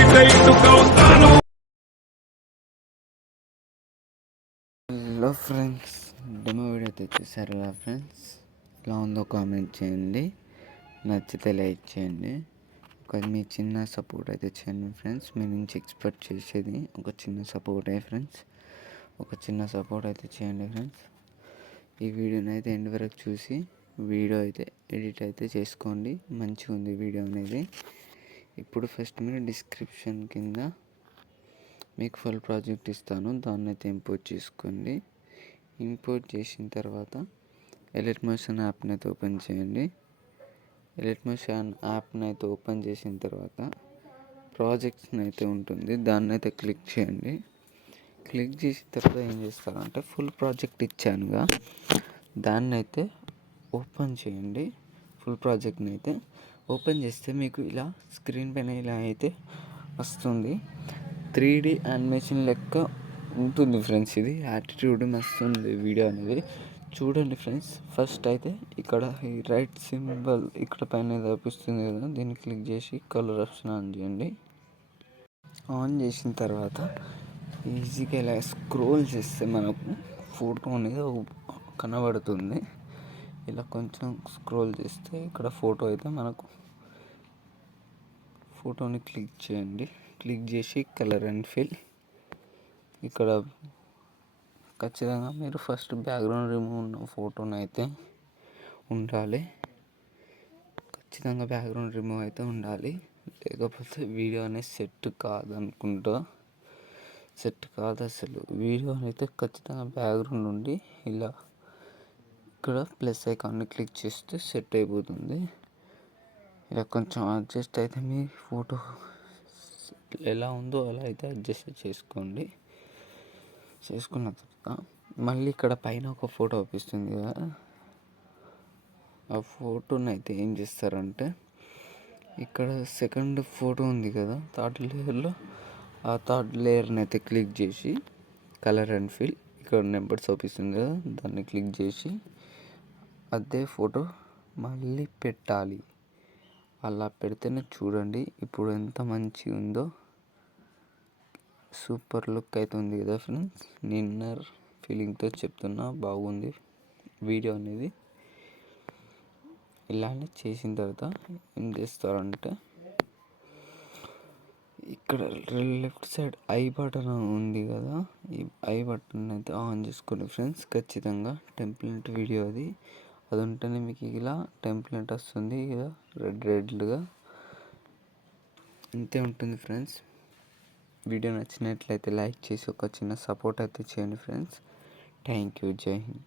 Hello friends, demo video అయితే చూసారు కదా ఫ్రెండ్స్. ఎలా ఉందో కామెంట్ చేయండి, నచ్చితే లైక్ చేయండి. ఒక మీ చిన్న సపోర్ట్ అయితే చేయండి ఫ్రెండ్స్. మీ నుంచి ఎక్స్పెక్ట్ చేసేది ఒక చిన్న సపోర్టే ఫ్రెండ్స్. ఒక చిన్న సపోర్ట్ అయితే చేయండి ఫ్రెండ్స్. ఈ వీడియోని అయితే ఎండ్ వరకు చూసి వీడియో అయితే ఎడిట్ అయితే చేసుకోండి. మంచిగా ఉంది వీడియో అనేది. ఇప్పుడు ఫస్ట్ మీరు డిస్క్రిప్షన్ కింద మీకు ఫుల్ ప్రాజెక్ట్ ఇస్తాను, దాన్ని అయితే ఇంపోర్ట్ చేసుకోండి. ఇంపోర్ట్ చేసిన తర్వాత ఎలిట్ మోషన్ యాప్ని అయితే ఓపెన్ చేయండి. ఎలిట్ మోషన్ యాప్ని అయితే ఓపెన్ చేసిన తర్వాత ప్రాజెక్ట్స్ని అయితే ఉంటుంది, దాన్ని అయితే క్లిక్ చేయండి. క్లిక్ చేసిన తర్వాత ఏం చేస్తారంటే ఫుల్ ప్రాజెక్ట్ ఇచ్చానుగా, దాన్ని అయితే ఓపెన్ చేయండి. ఫుల్ ప్రాజెక్ట్ని అయితే ఓపెన్ చేస్తే మీకు ఇలా స్క్రీన్ పైన ఇలా అయితే వస్తుంది. 3D యానిమేషన్ లెక్క ఉంటుంది ఫ్రెండ్స్. ఇది యాటిట్యూడ్ మస్తు ఉంది వీడియో అనేది. చూడండి ఫ్రెండ్స్. ఫస్ట్ అయితే ఇక్కడ ఈ రైట్ సింబల్ ఇక్కడ పైన చూపిస్తుంది కదా, దీన్ని క్లిక్ చేసి కలర్ ఆప్షన్ ఆన్ చేయండి. ఆన్ చేసిన తర్వాత ఈజీగా ఇలా స్క్రోల్ చేస్తే మనకు ఫోటో అనేది కనబడుతుంది. ఇలా కొంచెం స్క్రోల్ చేస్తే ఇక్కడ ఫోటో అయితే మనకు ఫోటోని క్లిక్ చేయండి. క్లిక్ చేసి కలర్ అండ్ ఫిల్. ఇక్కడ ఖచ్చితంగా మీరు ఫస్ట్ బ్యాక్గ్రౌండ్ రిమూవ్ ఉన్న ఫోటోని అయితే ఉండాలి. ఖచ్చితంగా బ్యాక్గ్రౌండ్ రిమూవ్ అయితే ఉండాలి, లేకపోతే వీడియో అనేది సెట్ కాదనుకుంటా. సెట్ కాదు అసలు. వీడియో అయితే ఖచ్చితంగా బ్యాక్గ్రౌండ్ ఉండి ఇలా ఇక్కడ ప్లస్ ఐకాన్ని క్లిక్ చేస్తే సెట్ అయిపోతుంది. ఇలా కొంచెం అడ్జస్ట్ అయితే మీ ఫోటో ఎలా ఉందో అలా అయితే అడ్జస్ట్ చేసుకోండి. చేసుకున్న తర్వాత మళ్ళీ ఇక్కడ పైన ఒక ఫోటో చూపిస్తుంది కదా, ఆ ఫోటోని అయితే ఏం చేస్తారంటే ఇక్కడ సెకండ్ ఫోటో ఉంది కదా థర్డ్ లేయర్లో, ఆ థర్డ్ లేయర్ని అయితే క్లిక్ చేసి కలర్ అండ్ ఫిల్ ఇక్కడ నెంబర్స్ చూపిస్తుంది కదా, దాన్ని క్లిక్ చేసి అదే ఫోటో మళ్ళీ పెట్టాలి. అలా పెడితేనే చూడండి ఇప్పుడు ఎంత మంచిగా ఉందో. సూపర్ లుక్ అయితే ఉంది కదా ఫ్రెండ్స్. నిన్నర్ ఫీలింగ్తో చెప్తున్నా, బాగుంది వీడియో అనేది. ఇలానే చేసిన తర్వాత ఏం చేస్తారంటే ఇక్కడ లెఫ్ట్ సైడ్ ఐ బటన్ ఉంది కదా, ఈ ఐ బటన్ అయితే ఆన్ చేసుకోండి ఫ్రెండ్స్. ఖచ్చితంగా టెంప్లెట్ వీడియో అది ఉంటేనే మీకు ఇలా టెంప్లెట్ వస్తుంది ఇలా రెడ్గా. ఇంతే ఉంటుంది ఫ్రెండ్స్. వీడియో నచ్చినట్లయితే లైక్ చేసి ఒక చిన్న సపోర్ట్ అయితే చేయండి ఫ్రెండ్స్. Thank you. జై హింద్.